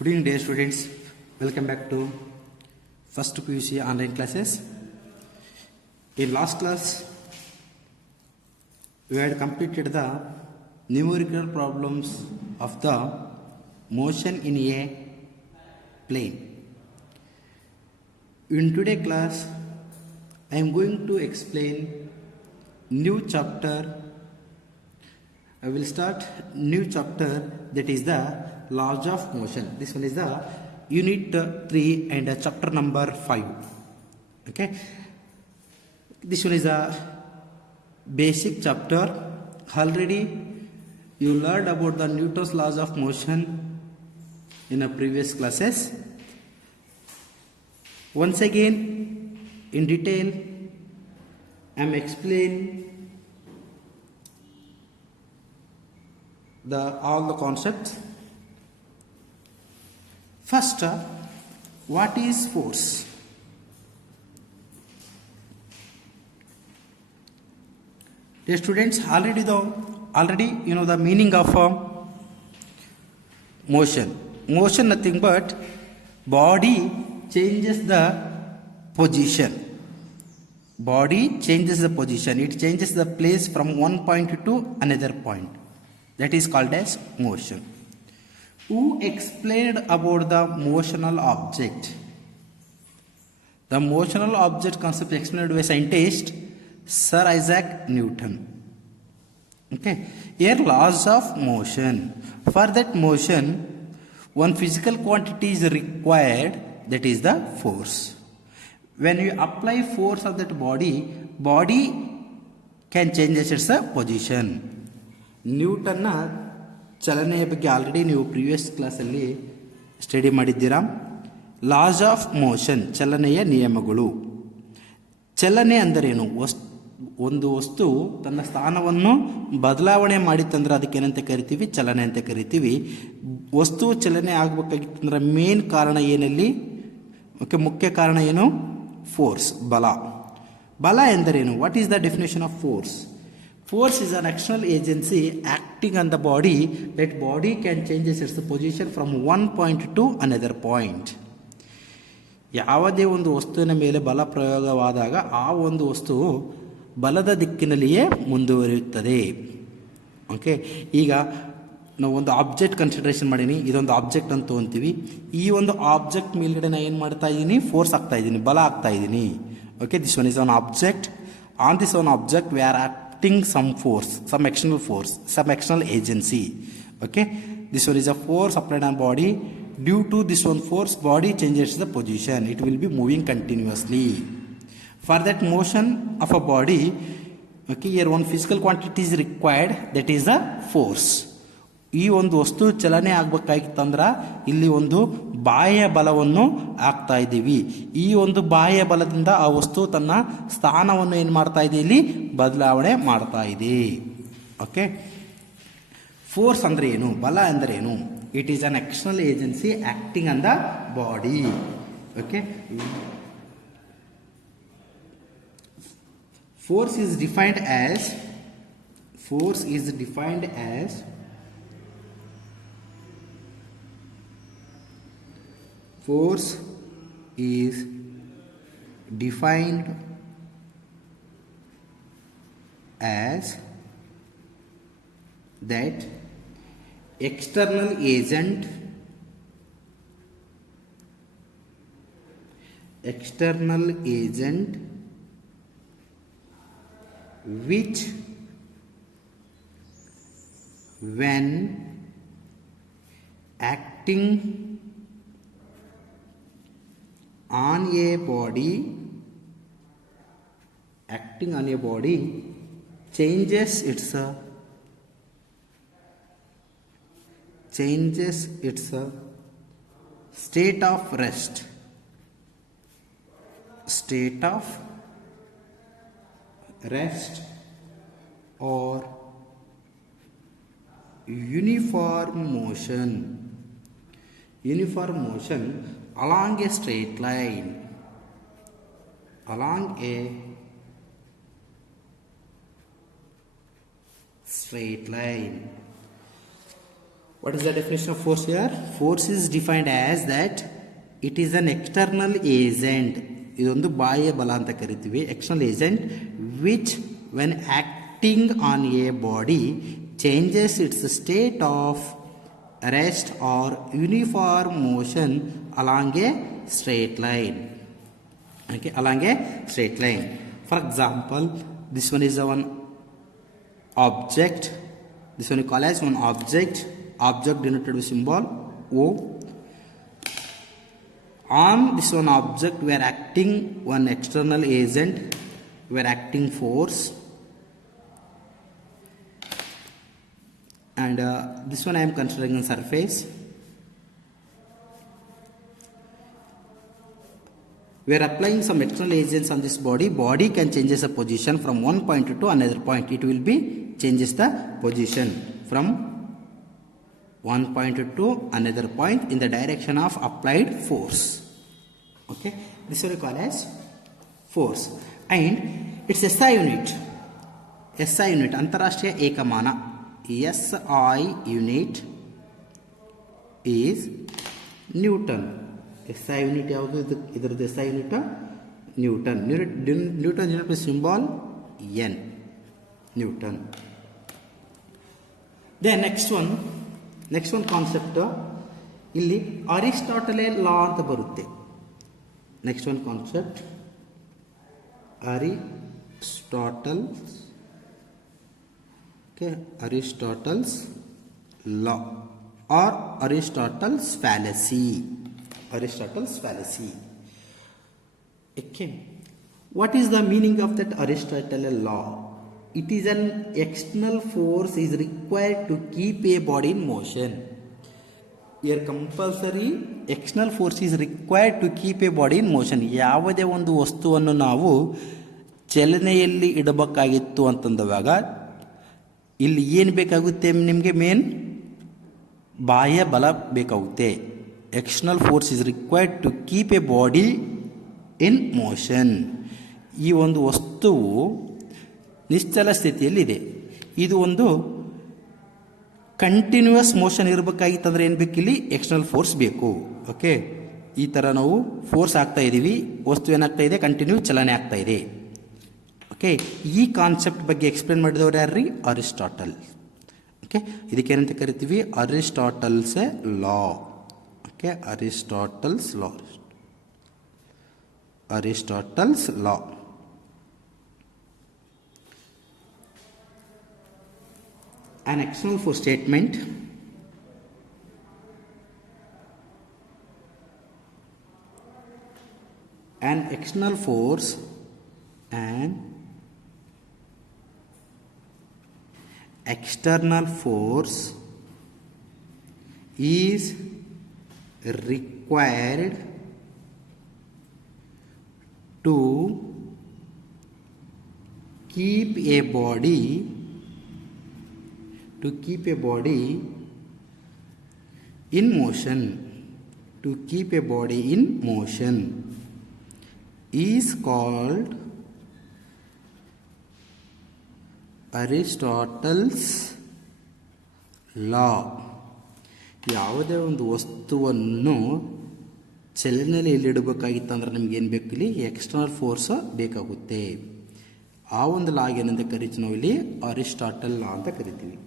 Good evening, dear students. Welcome back to first PUC online classes. In last class, we had completed the numerical problems of the motion in a plane. In today's class, I am going to explain new chapter. I will start new chapter, that is the laws of motion. This one is the unit 3 and chapter number 5. Okay, this one is a basic chapter. Already you learned about the Newton's laws of motion in a previous classes. Once again in detail I am explaining all the concepts. First, what is force? Dear students, already you know the meaning of motion. Motion nothing but body changes the position. Body changes the position. It changes the place from one point to another point. That is called as motion. Who explained about the motional object? The motional object concept explained by scientist Sir Isaac Newton. Okay, here laws of motion. For that motion, one physical quantity is required, that is the force. When you apply force of that body can change its position. ನ್ಯೂಟನ್ನ ಚಲನೆಯ ಬಗ್ಗೆ ಆಲ್ರೆಡಿ ನೀವು ಪ್ರಿವಿಯಸ್ ಕ್ಲಾಸಲ್ಲಿ ಸ್ಟಡಿ ಮಾಡಿದ್ದೀರಾ. Loss of motion, ಚಲನೆಯ ನಿಯಮಗಳು. ಚಲನೆ ಅಂದರೇನು? ಒಂದು ವಸ್ತು ತನ್ನ ಸ್ಥಾನವನ್ನು ಬದಲಾವಣೆ ಮಾಡಿತ್ತಂದ್ರೆ ಅದಕ್ಕೇನಂತ ಕರಿತೀವಿ? ಚಲನೆ ಅಂತ ಕರಿತೀವಿ. ವಸ್ತು ಚಲನೆ ಆಗಬೇಕಾಗಿತ್ತಂದ್ರೆ ಮೇನ್ ಕಾರಣ ಏನಲ್ಲಿ? ಓಕೆ, ಮುಖ್ಯ ಕಾರಣ ಏನು? ಫೋರ್ಸ್, ಬಲ. ಬಲ ಎಂದರೇನು? What is the definition of force? Force is an external agency acting on the body. That body can change its position from one point to another point. ಯಾವುದೇ ಒಂದು ವಸ್ತುವಿನ ಮೇಲೆ ಬಲ ಪ್ರಯೋಗವಾದಾಗ ಆ ಒಂದು ವಸ್ತುವು ಬಲದ ದಿಕ್ಕಿನಲ್ಲಿಯೇ ಮುಂದುವರಿಯುತ್ತದೆ. ಓಕೆ, ಈಗ ನಾವು ಒಂದು ಆಬ್ಜೆಕ್ಟ್ ಕನ್ಸಿಡರೇಷನ್ ಮಾಡೀನಿ. ಇದೊಂದು ಆಬ್ಜೆಕ್ಟ್ ಅಂತ ಅಂತೀವಿ. ಈ ಒಂದು ಆಬ್ಜೆಕ್ಟ್ ಮೇಲ್ಗಡೆ ನಾನು ಏನು ಮಾಡ್ತಾ ಇದ್ದೀನಿ? ಫೋರ್ಸ್ ಆಗ್ತಾ ಇದ್ದೀನಿ, ಬಲ ಆಗ್ತಾ ಇದ್ದೀನಿ. Okay, this one is on object. On this one object we are some force, some external agency. Okay, this one is a force applied on body. Due to this one force, body changes the position. It will be moving continuously. For that motion of a body, okay, here one physical quantity is required, that is the force. ಈ ಒಂದು ವಸ್ತು ಚಲನೆ ಆಗ್ಬೇಕಾಗಿತ್ತಂದ್ರೆ ಇಲ್ಲಿ ಒಂದು ಬಾಹ್ಯ ಬಲವನ್ನು ಹಾಕ್ತಾ ಇದ್ದೀವಿ. ಈ ಒಂದು ಬಾಹ್ಯ ಬಲದಿಂದ ಆ ವಸ್ತು ತನ್ನ ಸ್ಥಾನವನ್ನು ಏನು ಮಾಡ್ತಾ ಇದೆ? ಇಲ್ಲಿ ಬದಲಾವಣೆ ಮಾಡ್ತಾ ಇದೆ. ಓಕೆ, ಫೋರ್ಸ್ ಅಂದ್ರೆ ಏನು? ಬಲ ಅಂದ್ರೆ ಏನು? It is an external agency acting on the body. Okay, force is defined as force is defined as that external agent which when acting on a body changes its state of rest, or uniform motion along a straight line. What is the definition of force here? Force is defined as that it is an external agent. ಇದೊಂದು ಬಾಹ್ಯ ಬಲ ಅಂತ ಕರಿತೀವಿ. External agent which when acting on a body changes its state of rest or uniform motion along a straight line. Okay, along a straight line. For example, this one is one object. This one we call as one object. Object denoted with symbol O. On this one object we are acting one external agent. We are acting force. And this one I am considering a surface. We are applying some external agents on this body. Body can changes the position from one point to another point. It will be changes the position from one point to another point in the direction of applied force. Okay, this is what we call as force. And its SI unit. SI unit, Antarashtriya Ekamana. SI unit is Newton. SI unit ಯಾವುದು? ಇದರದ್ದು SI unit Newton. Newton symbol N. Newton. Then next one concept ಇಲ್ಲಿ ಅರಿಸ್ಟಾಟಲೆ ಲಾ ಅಂತ ಬರುತ್ತೆ. Next one concept Aristotle's law or Aristotle's fallacy. Okay, what is the meaning of that Aristotelian law? It is an external force is required to keep a body in motion. Here compulsory external force is required to keep a body in motion. ಯಾವುದೇ ಒಂದು ವಸ್ತುವನ್ನು ನಾವು ಚಲನೆಯಲ್ಲಿ ಇಡಬೇಕಾಗಿತ್ತು ಅಂತಂದಾಗ ಇಲ್ಲಿ ಏನು ಬೇಕಾಗುತ್ತೆ ನಿಮಗೆ? ಮೇನ್ ಬಾಹ್ಯ ಬಲ ಬೇಕಾಗುತ್ತೆ. External force is required to keep a body in motion. ಈ ಒಂದು ವಸ್ತುವು ನಿಶ್ಚಲ ಸ್ಥಿತಿಯಲ್ಲಿದೆ. ಇದು ಒಂದು ಕಂಟಿನ್ಯೂಯಸ್ ಮೋಷನ್ ಇರಬೇಕಾಗಿತ್ತಂದ್ರೆ ಏನು ಬೇಕಿಲ್ಲಿ? ಎಕ್ಸ್ಟರ್ನಲ್ ಫೋರ್ಸ್ ಬೇಕು. ಓಕೆ, ಈ ಥರ ನಾವು ಫೋರ್ಸ್ ಆಗ್ತಾ ಇದ್ದೀವಿ, ವಸ್ತು ಏನಾಗ್ತಾ ಇದೆ? ಕಂಟಿನ್ಯೂ ಚಲನೆ ಆಗ್ತಾ ಇದೆ. ಓಕೆ, ಈ ಕಾನ್ಸೆಪ್ಟ್ ಬಗ್ಗೆ ಎಕ್ಸ್ಪ್ಲೇನ್ ಮಾಡಿದವರು ಯಾರ್ರಿ? ಅರಿಸ್ಟಾಟಲ್. ಓಕೆ, ಇದಕ್ಕೇನಂತ ಕರಿತೀವಿ? Aristotle's law. Okay, Aristotle's law. An external force statement. An external force is required to keep a body in motion. To keep a body in motion is called Aristotle's law. ಯಾವುದೇ ಒಂದು ವಸ್ತುವನ್ನು ಚಲನೆಯಲ್ಲಿ ಇಡಬೇಕಾಗಿತ್ತಂದ್ರೆ ನಮ್ಗೆ ಏನು ಬೇಕು? ಇಲ್ಲಿ ಎಕ್ಸ್ಟರ್ನಲ್ ಫೋರ್ಸ್ ಬೇಕಾಗುತ್ತೆ. ಆ ಒಂದು ಲಾ ಏನಂತ ಕರಿತೀವಿ ನಾವು ಇಲ್ಲಿ? ಅರಿಸ್ಟಾಟಲ್ ಲಾ ಅಂತ ಕರಿತೀವಿ.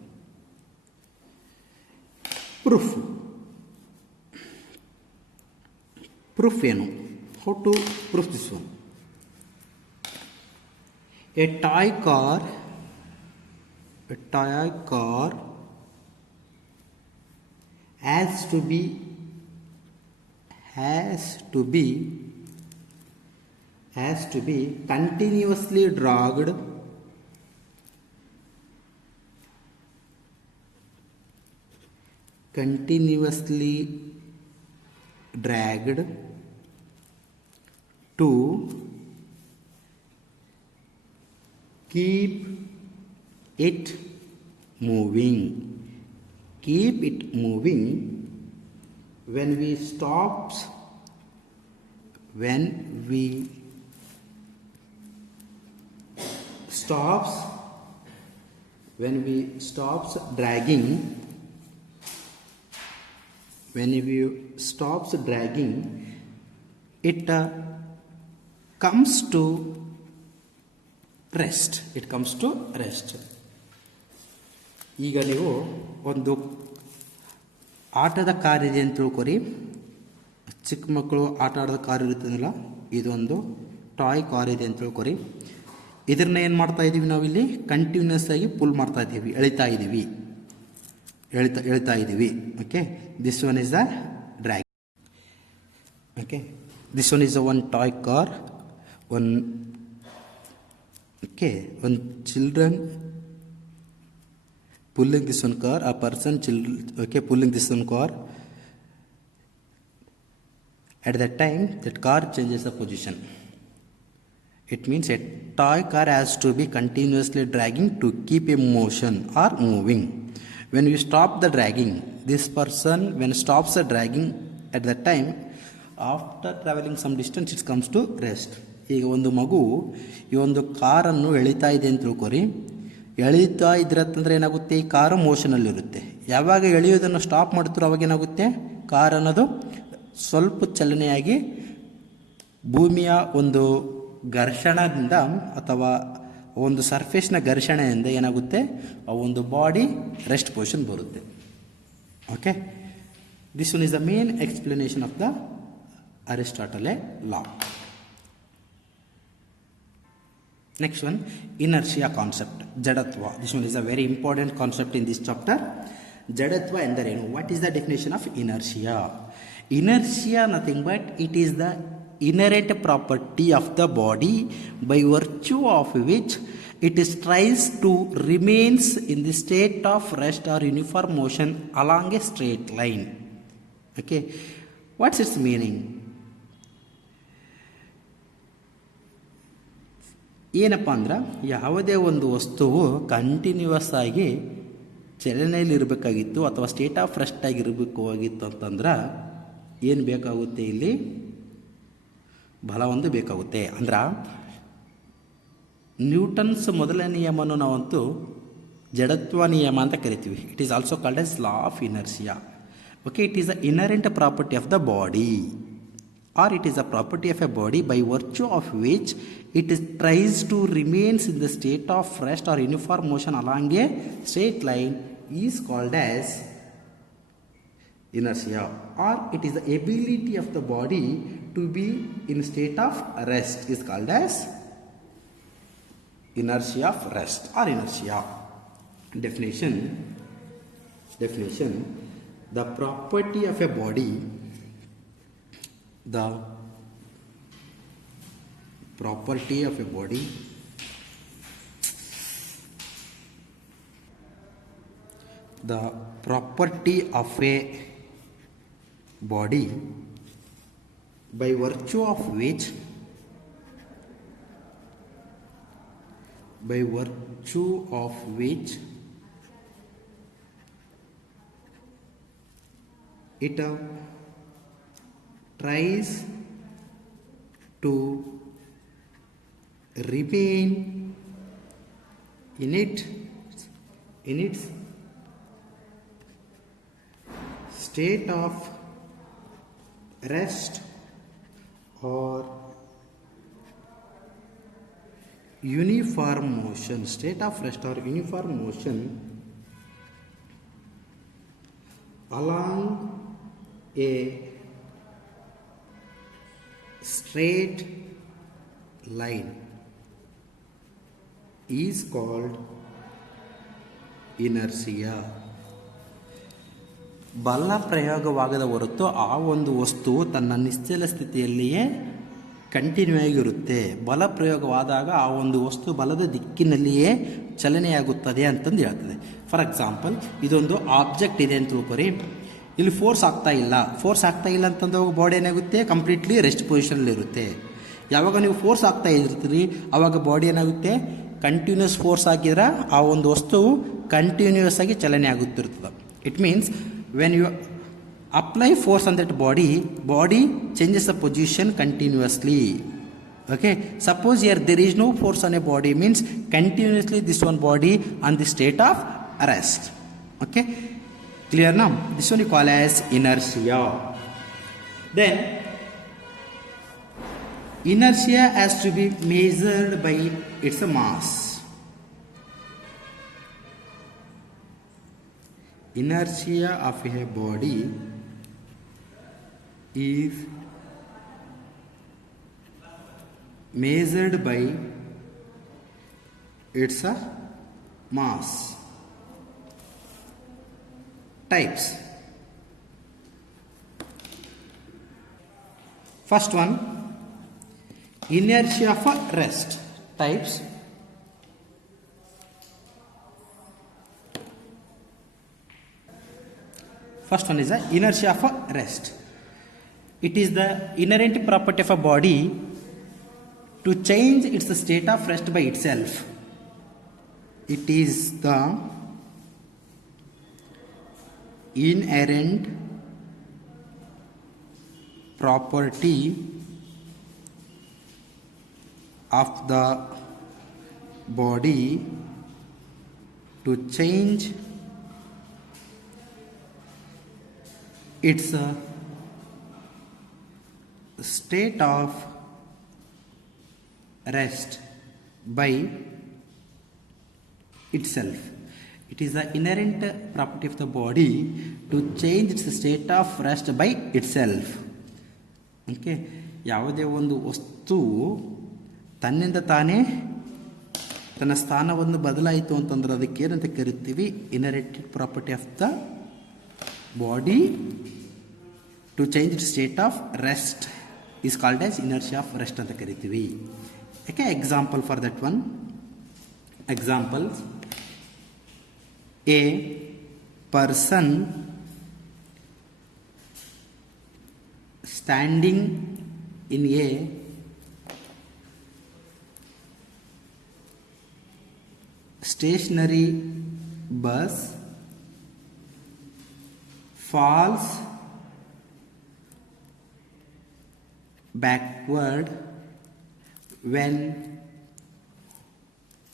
ಪ್ರೂಫ್ ಏನು? How to proof this one? A toy car has to be continuously dragged to keep it moving. When we stops dragging when you stops dragging, it comes to rest. It comes to rest. ಈಗ ನೀವು ಒಂದು ಆಟದ ಕಾರ್ ಇದೆ ಅಂತ ತಿಳ್ಕೊರಿ. ಚಿಕ್ಕ ಮಕ್ಕಳು ಆಟ ಆಡೋದ ಕಾರ್ ಇರುತ್ತದಲ್ಲ, ಇದೊಂದು ಟಾಯ್ ಕಾರ್ ಇದೆ ಅಂತ ತಿಳ್ಕೊರಿ. ಇದನ್ನ ಏನು ಮಾಡ್ತಾ ಇದ್ದೀವಿ ನಾವಿಲ್ಲಿ ಕಂಟಿನ್ಯೂಸ್ ಆಗಿ ಪುಲ್ ಮಾಡ್ತಾ ಇದ್ದೀವಿ, ಎಳಿತಾ ಇದ್ದೀವಿ. Okay, this one is the drag. Okay, this one is a one toy car, one children pulling this one car, a person pulling this one car. At that time that car changes the position. It means a toy car has to be continuously dragging to keep a motion or moving. When you stop the dragging, this person when stops the dragging, at that time after traveling some distance it comes to rest. ಈಗ ಒಂದು ಮಗು ಈ ಒಂದು ಕಾರನ್ನು ಎಳಿತಾ ಇದೆ ಅಂತ ತಿಳ್ಕೊರಿ. ಎಳಿತಾ ಇದ್ರಂತಂದ್ರೆ ಏನಾಗುತ್ತೆ, ಈ ಕಾರು ಮೋಷನಲ್ಲಿರುತ್ತೆ. ಯಾವಾಗ ಎಳೆಯೋದನ್ನು ಸ್ಟಾಪ್ ಮಾಡ್ತಾರೋ ಅವಾಗ ಏನಾಗುತ್ತೆ, ಕಾರ್ ಅನ್ನೋದು ಸ್ವಲ್ಪ ಚಲನೆಯಾಗಿ ಭೂಮಿಯ ಒಂದು ಘರ್ಷಣದಿಂದ ಅಥವಾ ಒಂದು ಸರ್ಫೇಸ್ನ ಘರ್ಷಣೆಯಿಂದ ಏನಾಗುತ್ತೆ, ಆ ಒಂದು ಬಾಡಿ ರೆಸ್ಟ್ ಪೊಸಿಷನ್ ಬರುತ್ತೆ. Okay, this one is the main explanation of the Aristotle law. Next one, inertia concept, jadatva. This one is a very important concept in this chapter. Jadatva endarenu? What is the definition of inertia? Inertia nothing but it is the inherent property of the body by virtue of which it is tries to remains in the state of rest or uniform motion along a straight line. Okay, what's its meaning? ಏನಪ್ಪ ಅಂದ್ರೆ, ಯಾವುದೇ ಒಂದು ವಸ್ತುವು continuous ಆಗಿ ಚಲನೆಯಲ್ಲಿ ಇರಬೇಕಾಗಿತ್ತು ಅಥವಾ state of rest ಆಗಿರಬೇಕಾಗಿತ್ತು ಅಂತಂದ್ರೆ ಏನು ಬೇಕಾಗುತ್ತೆ, ಇಲ್ಲಿ ಬಲ ಒಂದು ಬೇಕಾಗುತ್ತೆ. ಅಂದ್ರೆ ನ್ಯೂಟನ್ಸ್ ಮೊದಲ ನಿಯಮವನ್ನು ನಾವಂತೂ ಜಡತ್ವ ನಿಯಮ ಅಂತ ಕರಿತೀವಿ. It is also called as law of inertia. Okay, it is the inherent property of the body, or it is a property of a body by virtue of which it is tries to remains in the state of rest or uniform motion along a straight line is called as inertia, or it is the ability of the body to be in state of rest is called as inertia of rest or inertia. Definition, the property of a body, the property of a body the property of a body by virtue of which it tries to remain in its state of rest or uniform motion, along a straight line is called inertia. ಬಲ ಪ್ರಯೋಗವಾಗದ ಹೊರತು ಆ ಒಂದು ವಸ್ತುವು ತನ್ನ ನಿಶ್ಚಲ ಸ್ಥಿತಿಯಲ್ಲಿಯೇ ಕಂಟಿನ್ಯೂ ಆಗಿರುತ್ತೆ. ಬಲ ಪ್ರಯೋಗವಾದಾಗ ಆ ಒಂದು ವಸ್ತು ಬಲದ ದಿಕ್ಕಿನಲ್ಲಿಯೇ ಚಲನೆಯಾಗುತ್ತದೆ ಅಂತಂದು ಹೇಳ್ತದೆ. ಫಾರ್ ಎಕ್ಸಾಂಪಲ್, ಇದೊಂದು ಆಬ್ಜೆಕ್ಟ್ ಇದೆ ಅಂತ ತಿಳ್ಕೊರಿ. ಇಲ್ಲಿ ಫೋರ್ಸ್ ಆಗ್ತಾ ಇಲ್ಲ ಅಂತಂದ್ರೆ ಬಾಡಿ ಏನಾಗುತ್ತೆ, ಕಂಪ್ಲೀಟ್ಲಿ ರೆಸ್ಟ್ ಪೊಸಿಷನಲ್ಲಿರುತ್ತೆ. ಯಾವಾಗ ನೀವು ಫೋರ್ಸ್ ಆಗ್ತಾ ಇರ್ತೀರಿ ಆವಾಗ ಬಾಡಿ ಏನಾಗುತ್ತೆ, ಕಂಟಿನ್ಯೂಸ್ ಫೋರ್ಸ್ ಆಗಿದ್ರೆ ಆ ಒಂದು ವಸ್ತುವು ಕಂಟಿನ್ಯೂಸ್ ಆಗಿ ಚಲನೆ ಆಗುತ್ತಿರ್ತದೆ. It means when you apply force on that body changes the position continuously. Okay, suppose here there is no force on a body, means continuously this one body on the state of rest. Okay, Clear now? This one you call as inertia. Then inertia has to be measured by its mass. Inertia of a body is measured by its mass. Types. First one, inertia of rest. Types. First one is the inertia of rest. It is the inherent property of a body to change its state of rest by itself. It is the inherent property of the body to change its state of rest by itself. It is the inherent property of the body to change its state of rest by itself. Okay, ಯಾವುದೇ ಒಂದು ವಸ್ತು ತನ್ನಿಂದ ತಾನೇ ತನ್ನ ಸ್ಥಾನವನ್ನು ಬದಲಾಯಿತು ಅಂತಂದ್ರೆ ಅದಕ್ಕೆ ಏನಂತ ಕರಿತೀವಿ? Inherent property of the body to change it state of rest is called as inertia of rest ಅಂತ ಕರಿತೀವಿ. ಯಾಕೆ example for that one? Examples: a person standing in a stationary bus falls backward when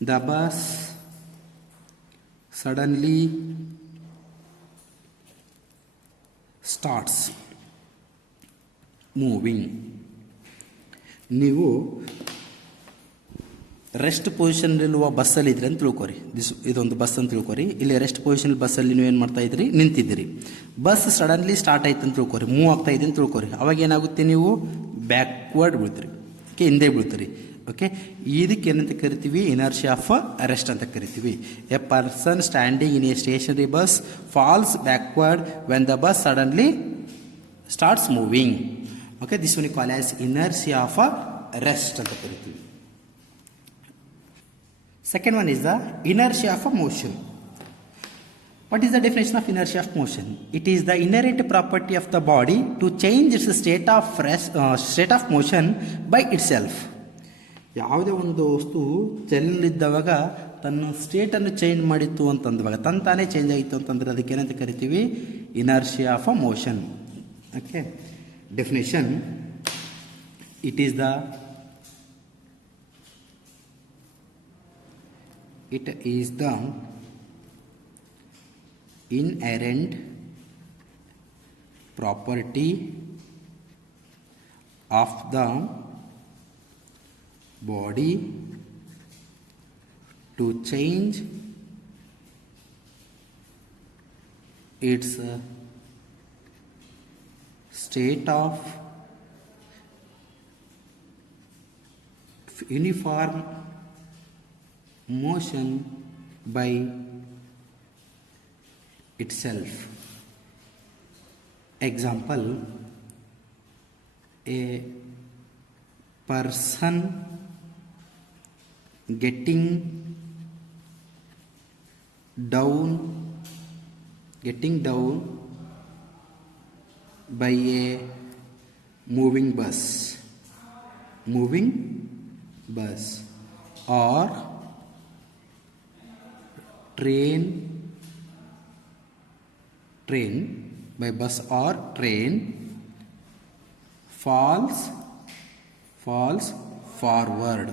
the bus suddenly starts moving. ನೀವು ರೆಸ್ಟ್ ಪೊಸಿಷನ್ನಲ್ಲಿರುವ ಬಸ್ಸಲ್ಲಿ ಇದ್ರಿ ಅಂತ ತಿಳ್ಕೊರಿ. ಇದೊಂದು ಬಸ್ ಅಂತ ತಿಳ್ಕೊರಿ. ಇಲ್ಲಿ ರೆಸ್ಟ್ ಪೊಸಿಷನ್ ಬಸ್ಸಲ್ಲಿ ನೀವು ಏನು ಮಾಡ್ತಾ ಇದ್ರಿ? ನಿಂತಿದ್ದೀರಿ. ಬಸ್ ಸಡನ್ಲಿ ಸ್ಟಾರ್ಟ್ ಆಯ್ತು ಅಂತ ತಿಳ್ಕೊರಿ, ಮೂವ್ ಆಗ್ತಾ ಇದೆ ಅಂತ ತಿಳ್ಕೊರಿ. ಅವಾಗ ಏನಾಗುತ್ತೆ? ನೀವು ಬ್ಯಾಕ್ವರ್ಡ್ ಬೀಳ್ತೀರಿ, ಓಕೆ, ಹಿಂದೆ ಬೀಳ್ತೀರಿ. ಓಕೆ, ಇದಕ್ಕೆ ಏನಂತ ಕರಿತೀವಿ? ಇನರ್ಷಿಯಾ ಆಫ್ ರೆಸ್ಟ್ ಅಂತ ಕರಿತೀವಿ. A person standing in a stationary bus falls backward when the bus suddenly starts moving. Okay, this one call as inertia of rest ಅಂತ ಕರಿತೀವಿ. Second one is the inertia of motion. What is the definition of inertia of motion? It is the inherent property of the body to change its state of motion by itself. ಯಾವುದೇ ಒಂದು ವಸ್ತು ಚಲನಲ್ಲಿದ್ದವಾಗ ತನ್ನ ಸ್ಟೇಟನ್ನು ಚೇಂಜ್ ಮಾಡಿತ್ತು ಅಂತಂದಾಗ ತಾನೇ ಚೇಂಜ್ ಆಯಿತು ಅಂತಂದ್ರೆ ಅದಕ್ಕೆ ಏನಂತ ಕರಿತೀವಿ? Inertia of motion. Okay, definition: it is the inherent property of the body to change its state of uniform motion by itself. Example: a person getting down by a moving bus, or train by bus or train falls forward.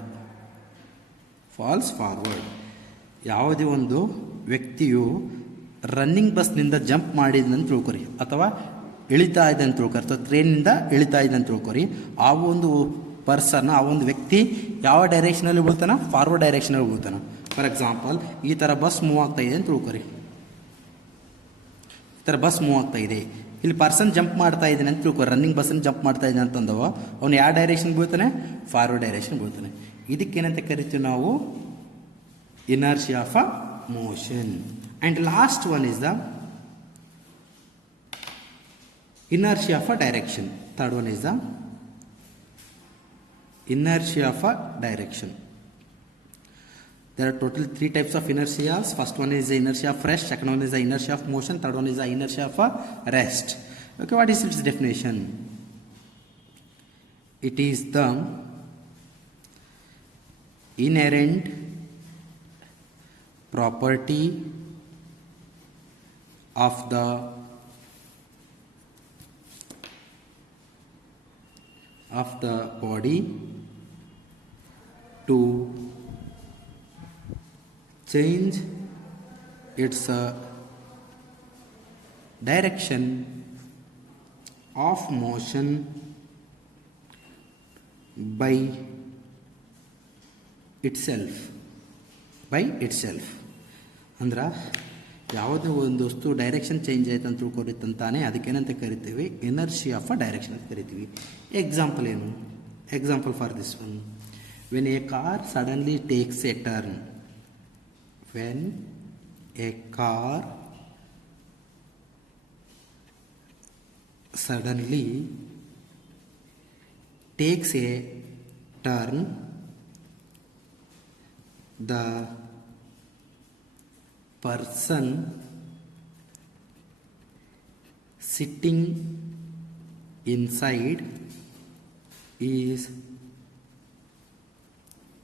ಯಾವುದೇ ಒಂದು ವ್ಯಕ್ತಿಯು ರನ್ನಿಂಗ್ ಬಸ್ನಿಂದ ಜಂಪ್ ಮಾಡಿದಂತ ತಿಳ್ಕೊರಿ, ಅಥವಾ ಇಳಿತಾ ಇದೆ ಅಂತ ತಿಳ್ಕೊರಿ, ಅಥವಾ ಟ್ರೈನಿಂದ ಇಳಿತಾ ಇದೆ ಅಂತ ತಿಳ್ಕೊರಿ. ಆ ಒಂದು ಪರ್ಸನ್, ಆ ಒಂದು ವ್ಯಕ್ತಿ ಯಾವ ಡೈರೆಕ್ಷನಲ್ಲಿ ಬೀಳ್ತಾನೆ? ಫಾರ್ವರ್ಡ್ ಡೈರೆಕ್ಷನಲ್ಲಿ ಬೀಳ್ತಾನೆ. ಫಾರ್ ಎಕ್ಸಾಂಪಲ್, ಈ ಥರ ಬಸ್ ಮೂವ್ ಆಗ್ತಾ ಇದೆ ಅಂತ ತಿಳ್ಕೊರಿ. ಈ ಥರ ಬಸ್ ಮೂವ್ ಆಗ್ತಾ ಇದೆ, ಇಲ್ಲಿ ಪರ್ಸನ್ ಜಂಪ್ ಮಾಡ್ತಾ ಇದ್ದಾನೆ ಅಂತ ತಿಳ್ಕೊರಿ. ರನ್ನಿಂಗ್ ಬಸ್ಸನ್ನು ಜಂಪ್ ಮಾಡ್ತಾ ಇದ್ದಾನೆ ಅಂತಂದವ, ಅವನು ಯಾವ ಡೈರೆಕ್ಷನ್ ಬೀಳ್ತಾನೆ? ಫಾರ್ವರ್ಡ್ ಡೈರೆಕ್ಷನ್ ಬೀಳ್ತಾನೆ. ಇದಕ್ಕೇನಂತ ಕರಿತೀವಿ ನಾವು? Inertia of a motion. And last one is the inertia of a direction. Third one is the inertia of a direction. There are total 3 types of inertias. First one is the inertia of rest, second one is the inertia of motion, third one is the inertia of a rest. Okay, what is its definition? It is the inherent property of the body to change its direction of motion by itself. ಅಂದ್ರೆ ಯಾವುದೇ ಒಂದು ವಸ್ತು direction change ಆಯ್ತು ಅಂತ ತಿಳ್ಕೊರಿತ್ತಂತಾನೆ ಅದಕ್ಕೇನಂತ ಕರಿತೀವಿ? Inertia of a direction ಅಂತ ಕರಿತೀವಿ. ಎಕ್ಸಾಂಪಲ್ ಏನು? Example for this one, when A car suddenly takes A turn, when A car suddenly takes a turn, the person sitting inside is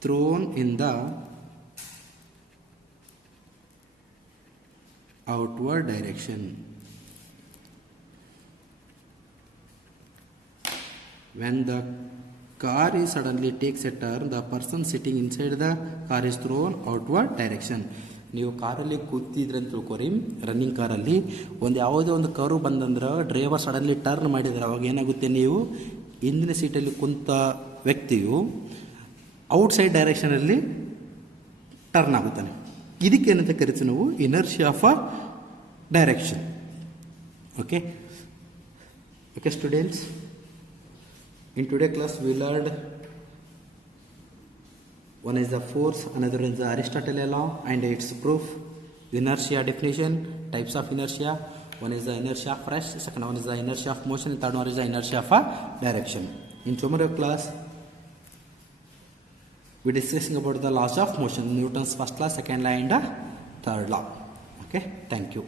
thrown in the outward direction. When the car is suddenly takes a turn, the person sitting inside the car is thrown outward direction. ನೀವು ಕಾರಲ್ಲಿ ಕೂತಿದ್ರೆ ಅಂತ ತಿಳ್ಕೊರಿ, ರನ್ನಿಂಗ್ ಕಾರಲ್ಲಿ ಒಂದು ಯಾವುದೇ ಒಂದು ಕರು ಬಂದಂದ್ರೆ ಡ್ರೈವರ್ ಸಡನ್ಲಿ ಟರ್ನ್ ಮಾಡಿದ್ರೆ ಅವಾಗ ಏನಾಗುತ್ತೆ? ನೀವು ಹಿಂದಿನ ಸೀಟಲ್ಲಿ ಕುಂತ ವ್ಯಕ್ತಿಯು ಔಟ್ಸೈಡ್ ಡೈರೆಕ್ಷನಲ್ಲಿ ಟರ್ನ್ ಆಗುತ್ತಾನೆ. ಇದಕ್ಕೇನಂತ ಕರಿತೀವಿ ನಾವು? Inertia of a direction. Okay okay students, in today's class we learned one is the force, another is the Aristotelian law and its proof, inertia definition, types of inertia. One is the inertia of rest, second one is the inertia of motion, third one is the inertia of a direction. In tomorrow class we discussing about the laws of motion, Newton's first law, second law and the third law. Okay, thank you.